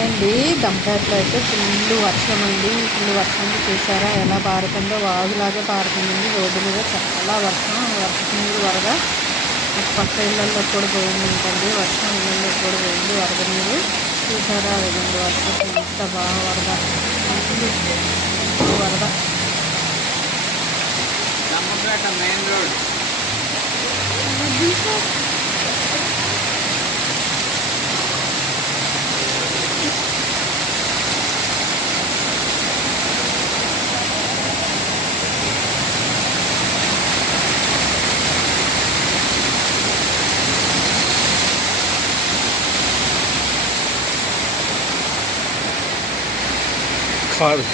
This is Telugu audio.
హాయ్ అండి. దంపేటలో అయితే ఫుల్ వర్షం అండి. ఫుల్ వర్షం చూసారా ఎలా పారుతుందో, వాగులాగా పారుతుందండి. రోడ్డు మీద చాలా వర్షపు నీరు వరద పక్క ఇళ్ళల్లో కూడా పోయిందంటండి. వర్షం ఇళ్ళల్లో కూడా పోయింది వరద నీరు. చూసారా అదిగోండి వర్షం ఎంత బాగా వరద, ఫుల్ వరద. మెయిన్ రోడ్ కాదు.